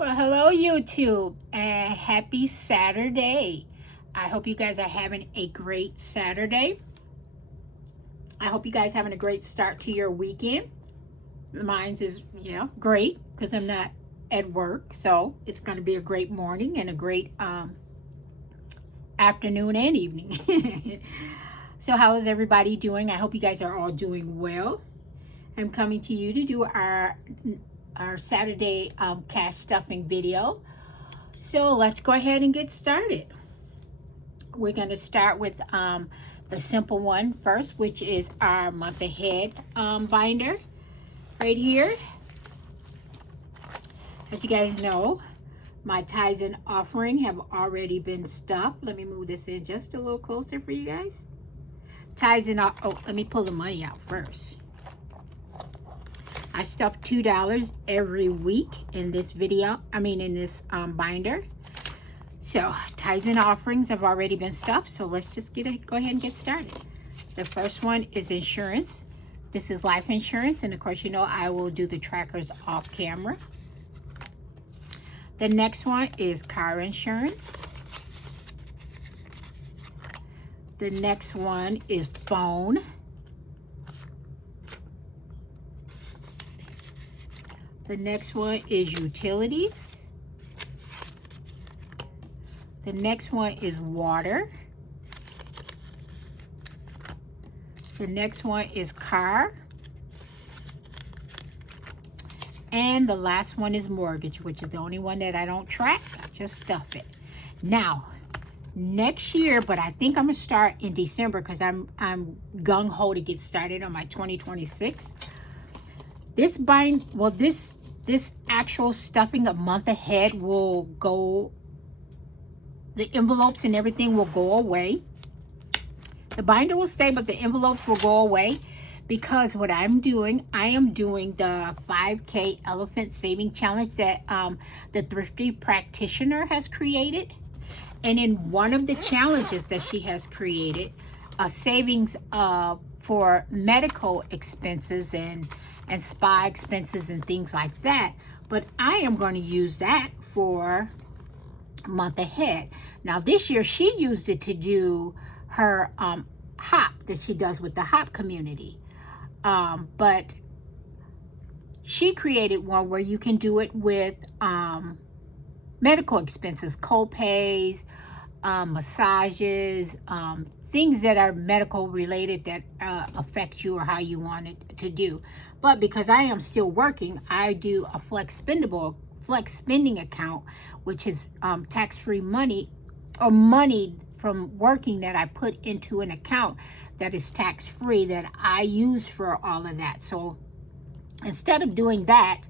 Well, hello YouTube and happy Saturday. I hope you guys are having a great Saturday. I hope you guys having a great start to your weekend. Mine's is, great because I'm not at work. So it's going to be a great morning and a great afternoon and evening. So how is everybody doing? I hope you guys are all doing well. I'm coming to you to do our Saturday cash stuffing video. So let's go ahead and get started. We're going to start with the simple one first, which is our month ahead binder right here. As you guys know, my tithes and offering have already been stuffed. Let me move this in just a little closer for you guys. Tithes and let me pull the money out first. I stuff $2 every week in this video. In this binder. So tithes and offerings have already been stuffed. So let's just go ahead and get started. The first one is insurance. This is life insurance, and of course, I will do the trackers off camera. The next one is car insurance. The next one is phone. The next one is utilities. The next one is water. The next one is car. And the last one is mortgage, which is the only one that I don't track. I just stuff it. Now, next year, but I think I'm going to start in December because I'm gung-ho to get started on my 2026. This actual stuffing a month ahead will go, the envelopes and everything will go away. The binder will stay, but the envelopes will go away because what I am doing the 5K Elephant Saving Challenge that the Thrifty Practitioner has created. And in one of the challenges that she has created, a savings for medical expenses and spa expenses and things like that. But I am going to use that for a month ahead. Now this year she used it to do her hop that she does with the hop community. But she created one where you can do it with medical expenses, co-pays, massages, things that are medical related that affect you or how you want it to do. But because I am still working, I do a flex spending account, which is tax-free money or money from working that I put into an account that is tax-free that I use for all of that. So instead of doing that,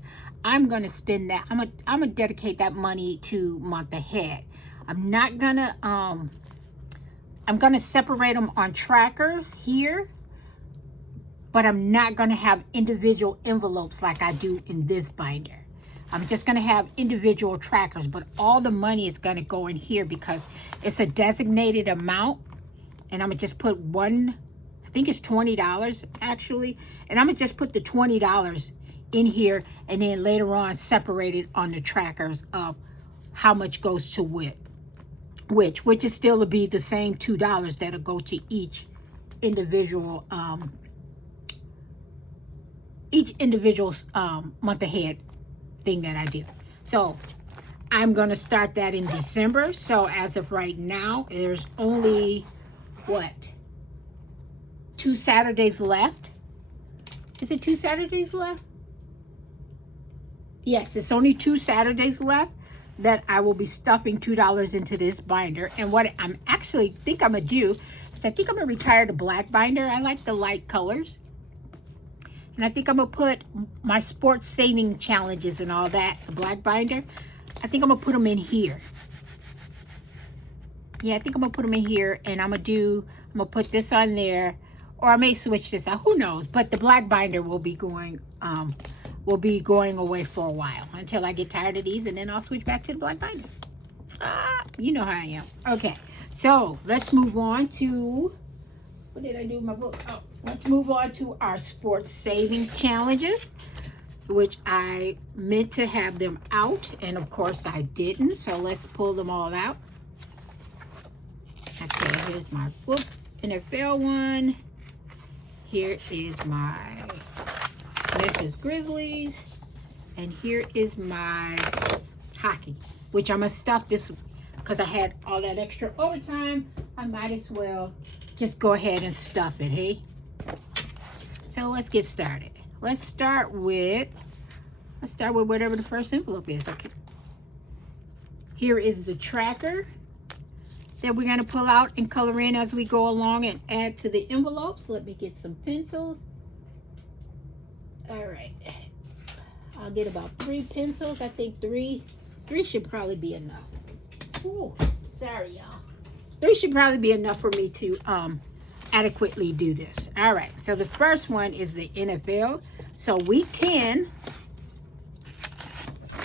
I'm going to spend that. I'm gonna dedicate that money to month ahead. I'm not gonna I'm gonna separate them on trackers here, but I'm not gonna have individual envelopes like I do in this binder. I'm just gonna have individual trackers, but all the money is gonna go in here because it's a designated amount, and I'm gonna just put one. I think it's $20 actually, and I'm gonna just put the $20 in here, and then later on separate it on the trackers of how much goes to which is still to be the same $2 that'll go to each individual month ahead thing that I do. So I'm gonna start that in December. So as of right now, there's only 2 Saturdays left. Is it 2 Saturdays left? Yes, it's only 2 Saturdays left that I will be stuffing $2 into this binder. And what I'm actually think I'm gonna do is I think I'm gonna retire the black binder. I like the light colors. And I think I'm gonna put my sports saving challenges and all that, the black binder. I think I'm gonna put them in here. Yeah, I think I'm gonna put them in here, and I'm gonna put this on there, or I may switch this out. Who knows? But the black binder will be going away for a while until I get tired of these, and then I'll switch back to the black binder. You know how I am. Okay, so let's move on to, what did I do with my book? Oh, let's move on to our sports saving challenges. which I meant to have them out, and of course I didn't. So let's pull them all out. Okay, here's my book NFL one. Here is my Memphis Grizzlies, and here is my hockey, which I'm gonna stuff this because I had all that extra overtime. I might as well just go ahead and stuff it, hey? So let's get started. Let's start with whatever the first envelope is. Okay. Here is the tracker that we're gonna pull out and color in as we go along and add to the envelopes. Let me get some pencils. All right, I'll get about 3 pencils. I think three should probably be enough. Ooh, sorry y'all. 3 should probably be enough for me to adequately do this. All right, so the first one is the NFL. So week 10,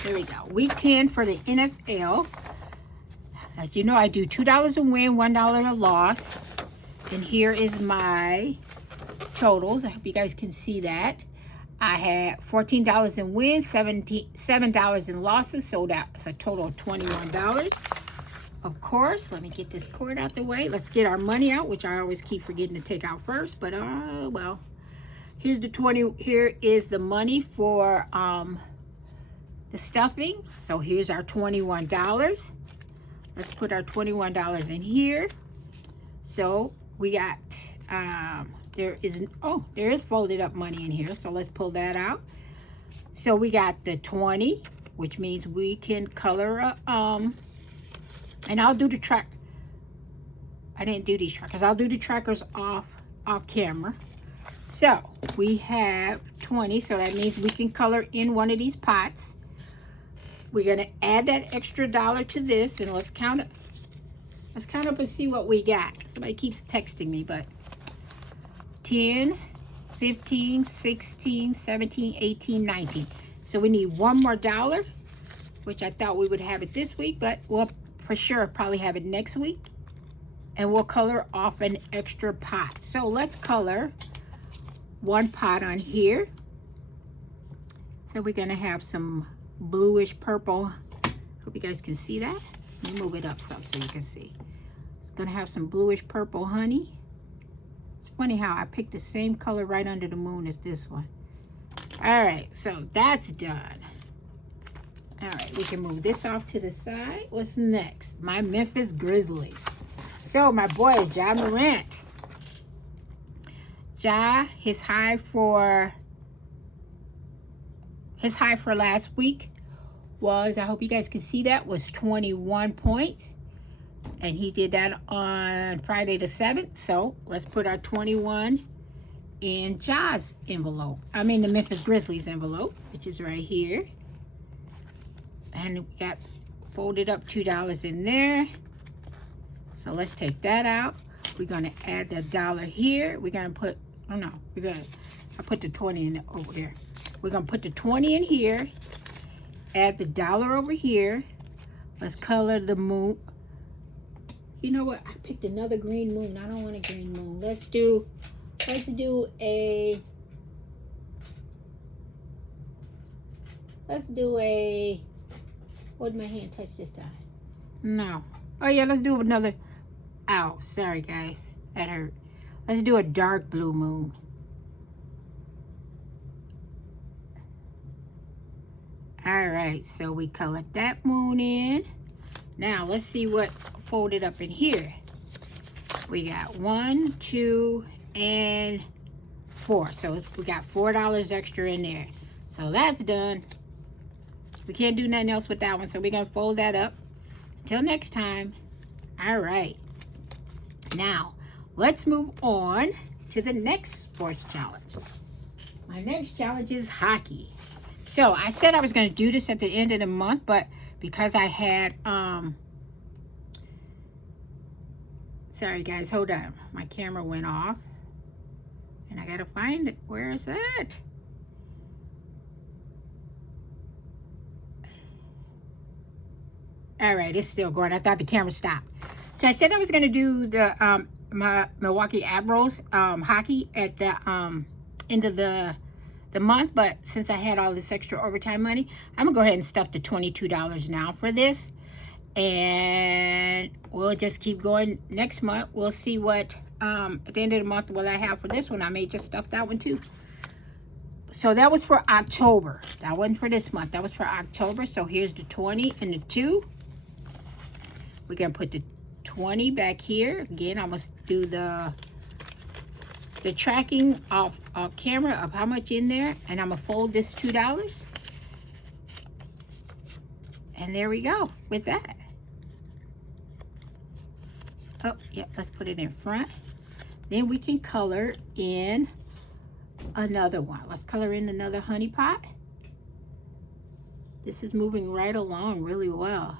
there we go. Week 10 for the NFL. As you know, I do $2 a win, $1 a loss. And here is my totals. I hope you guys can see that. I had $14 in wins, $7 in losses, so that's a total of $21. Of course, let me get this cord out the way. Let's get our money out, which I always keep forgetting to take out first, but well. Here's the 20. Here is the money for the stuffing. So here's our $21. Let's put our $21 in here. So we got there is folded up money in here, so let's pull that out. So we got the 20, which means we can color and I'll do the track. I didn't do these trackers. I'll do the trackers off camera. So we have 20, so that means we can color in one of these pots. We're gonna add that extra $1 to this, and let's count it. Let's count up and see what we got. Somebody keeps texting me, but 10, 15, 16, 17, 18, 19. So we need one more $1, which I thought we would have it this week, but we'll for sure probably have it next week. And we'll color off an extra pot. So let's color one pot on here. So we're gonna have some bluish purple. Hope you guys can see that. Let me move it up some so you can see. It's gonna have some bluish purple honey. It's funny how I picked the same color right under the moon as this one. All right, so that's done. All right, we can move this off to the side. What's next? My Memphis Grizzlies. So my boy, Ja Morant. Ja, his high for last week was, I hope you guys can see that, was 21 points. And he did that on Friday the 7th. So let's put our 21 in Ja's envelope. I mean the Memphis Grizzlies envelope, which is right here. And we got folded up $2 in there. So let's take that out. We're gonna add the $1 here. We're gonna put, oh no, I put the 20 in over there. We're gonna put the 20 in here, add the $1 over here. Let's color the moon. You know what? I picked another green moon. I don't want a green moon. Let's do a, what did my hand touch this time? No. Oh yeah, let's do another. Ow, sorry guys, that hurt. Let's do a dark blue moon. All right, so we colored that moon in. Now let's see what folded up in here. We got 1, 2, and 4. So we got $4 extra in there. So that's done. We can't do nothing else with that one, so we're gonna fold that up. Until next time. All right. Now, let's move on to the next sports challenge. My next challenge is hockey. So I said I was going to do this at the end of the month, but because I had, sorry guys, hold on. My camera went off and I got to find it. Where is it? All right, it's still going. I thought the camera stopped. So I said I was going to do the my Milwaukee Admirals hockey at the end of the the month, but since I had all this extra overtime money, I'm gonna go ahead and stuff the $22 now for this, and we'll just keep going next month. We'll see what at the end of the month what I have for this one. I may just stuff that one too. So that was for October. That wasn't for this month. That was for October. So here's the 20 and the 2. We're gonna put the 20 back here. Again, I must do the tracking off camera of how much in there, and I'm gonna fold this $2. And there we go with that. Oh, yeah, let's put it in front. Then we can color in another one. Let's color in another honey pot. This is moving right along really well.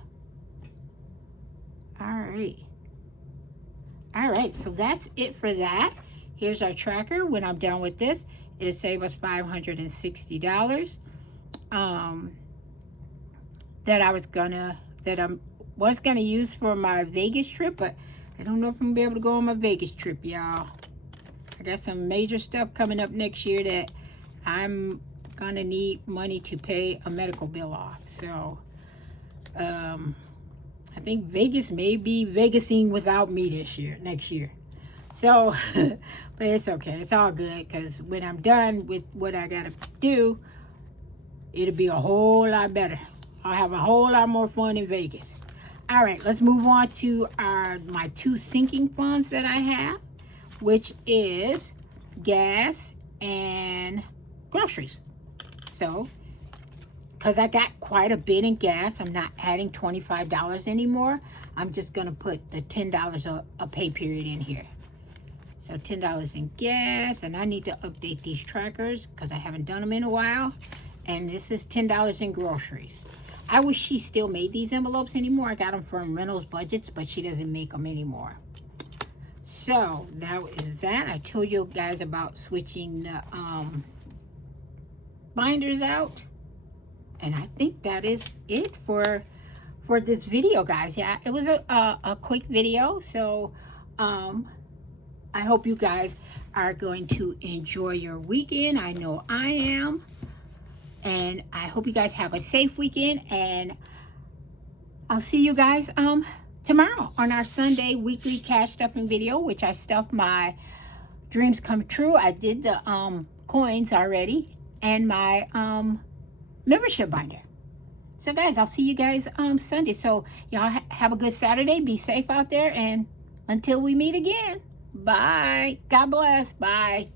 All right, so that's it for that. Here's our tracker. When I'm done with this, it'll save us $560 that I was gonna use for my Vegas trip, but I don't know if I'm gonna be able to go on my Vegas trip, y'all. I got some major stuff coming up next year that I'm gonna need money to pay a medical bill off. So I think Vegas may be Vegasing without me next year. So, but it's okay. It's all good, because when I'm done with what I gotta do, it'll be a whole lot better. I'll have a whole lot more fun in Vegas. All right, let's move on to my 2 sinking funds that I have, which is gas and groceries. So, because I got quite a bit in gas, I'm not adding $25 anymore. I'm just gonna put the $10 a pay period in here. So $10 in gas, and I need to update these trackers because I haven't done them in a while. And this is $10 in groceries. I wish she still made these envelopes anymore. I got them from Reynolds Budgets, but she doesn't make them anymore. So that is that. I told you guys about switching the binders out, and I think that is it for this video, guys. Yeah, it was a quick video, so I hope you guys are going to enjoy your weekend. I know I am. And I hope you guys have a safe weekend, and I'll see you guys tomorrow on our Sunday weekly cash stuffing video, which I stuffed my dreams come true. I did the coins already, and my membership binder. So guys, I'll see you guys Sunday. So y'all have a good Saturday. Be safe out there, and until we meet again, bye. God bless. Bye.